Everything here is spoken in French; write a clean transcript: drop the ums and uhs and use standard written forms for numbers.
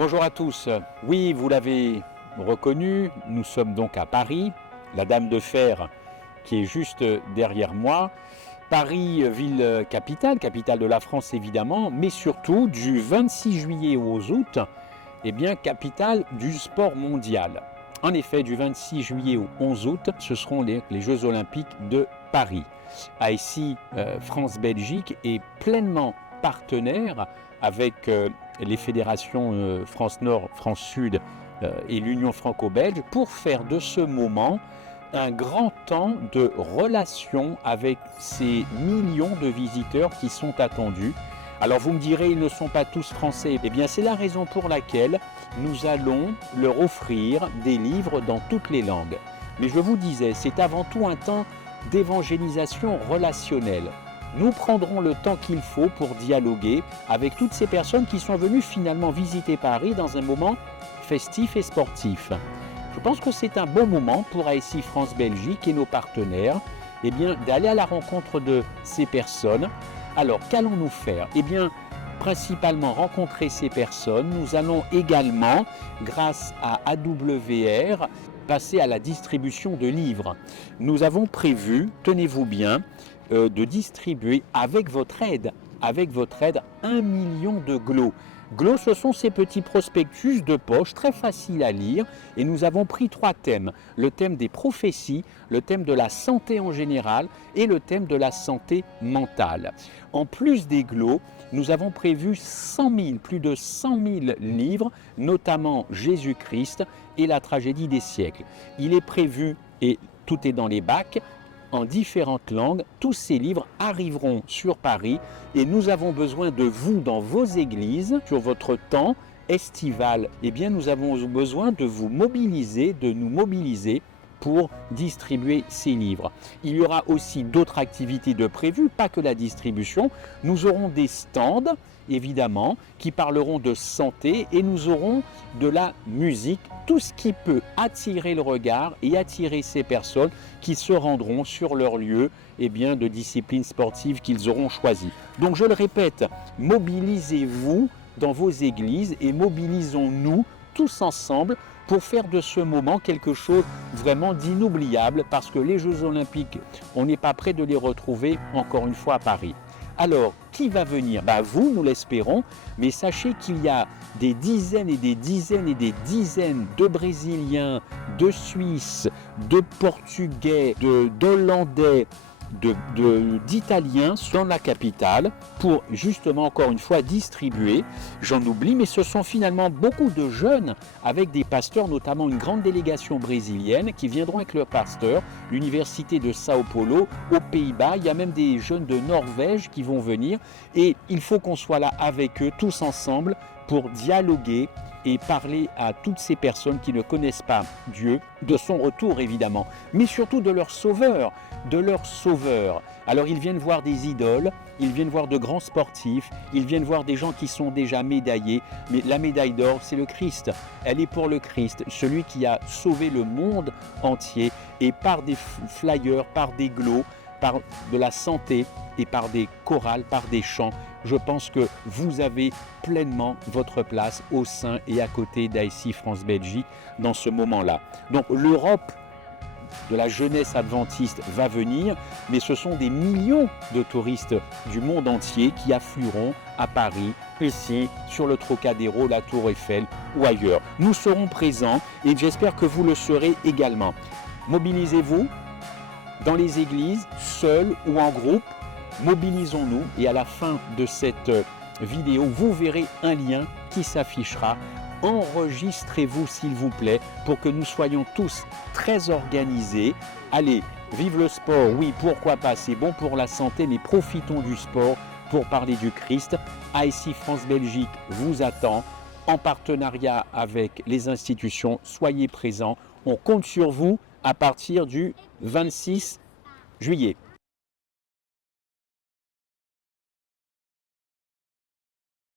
Bonjour à tous. Oui, vous l'avez reconnu, nous sommes donc à Paris, la Dame de Fer qui est juste derrière moi. Paris, ville capitale, capitale de la France évidemment, mais surtout du 26 juillet au 11 août, capitale du sport mondial. En effet, du 26 juillet au 11 août, ce seront les Jeux Olympiques de Paris. ICI France-Belgique est pleinement partenaire avec les fédérations France Nord, France Sud et l'Union franco-belge pour faire de ce moment un grand temps de relations avec ces millions de visiteurs qui sont attendus. Alors vous me direz, ils ne sont pas tous français. Eh bien c'est la raison pour laquelle nous allons leur offrir des livres dans toutes les langues. Mais je vous disais, c'est avant tout un temps d'évangélisation relationnelle. Nous prendrons le temps qu'il faut pour dialoguer avec toutes ces personnes qui sont venues finalement visiter Paris dans un moment festif et sportif. Je pense que c'est un bon moment pour ICI France-Belgique et nos partenaires d'aller à la rencontre de ces personnes. Alors, qu'allons-nous faire? Principalement rencontrer ces personnes. Nous allons également, grâce à AWR, passer à la distribution de livres. Nous avons prévu, tenez-vous bien, de distribuer avec votre aide 1 million de GLO. GLO, ce sont ces petits prospectus de poche très faciles à lire et nous avons pris 3 thèmes. Le thème des prophéties, le thème de la santé en général et le thème de la santé mentale. En plus des GLO, nous avons prévu plus de 100 000 livres, notamment Jésus-Christ et la tragédie des siècles. Il est prévu, et tout est dans les bacs, en différentes langues. Tous ces livres arriveront sur Paris et nous avons besoin de vous dans vos églises, sur votre temps estival. Nous avons besoin de vous mobiliser, de nous mobiliser pour distribuer ces livres. Il y aura aussi d'autres activités de prévues, pas que la distribution. Nous aurons des stands, évidemment, qui parleront de santé et nous aurons de la musique, tout ce qui peut attirer le regard et attirer ces personnes qui se rendront sur leur lieu de discipline sportive qu'ils auront choisi. Donc je le répète, mobilisez-vous dans vos églises et mobilisons-nous tous ensemble pour faire de ce moment quelque chose vraiment d'inoubliable parce que les Jeux Olympiques, on n'est pas prêt de les retrouver encore une fois à Paris. Alors, qui va venir? Vous, nous l'espérons, mais sachez qu'il y a des dizaines et des dizaines et des dizaines de Brésiliens, de Suisses, de Portugais, d'Hollandais, d'Italiens dans la capitale pour justement encore une fois distribuer. J'en oublie, mais ce sont finalement beaucoup de jeunes avec des pasteurs, notamment une grande délégation brésilienne qui viendront avec leur pasteur, l'université de Sao Paulo aux Pays-Bas. Il y a même des jeunes de Norvège qui vont venir et il faut qu'on soit là avec eux tous ensemble pour dialoguer et parler à toutes ces personnes qui ne connaissent pas Dieu, de son retour évidemment, mais surtout de leur sauveur, Alors ils viennent voir des idoles, ils viennent voir de grands sportifs, ils viennent voir des gens qui sont déjà médaillés, mais la médaille d'or c'est le Christ, elle est pour le Christ, celui qui a sauvé le monde entier et par des flyers, par des GLO, par de la santé et par des chorales, par des chants. Je pense que vous avez pleinement votre place au sein et à côté d'ICI France-Belgique dans ce moment-là. Donc l'Europe de la jeunesse adventiste va venir, mais ce sont des millions de touristes du monde entier qui afflueront à Paris, ici, sur le Trocadéro, la Tour Eiffel ou ailleurs. Nous serons présents et j'espère que vous le serez également. Mobilisez-vous dans les églises, seuls ou en groupe. Mobilisons-nous et à la fin de cette vidéo, vous verrez un lien qui s'affichera. Enregistrez-vous s'il vous plaît pour que nous soyons tous très organisés. Allez, vive le sport, oui, pourquoi pas, c'est bon pour la santé, mais profitons du sport pour parler du Christ. ICI France-Belgique vous attend en partenariat avec les institutions. Soyez présents, on compte sur vous à partir du 26 juillet.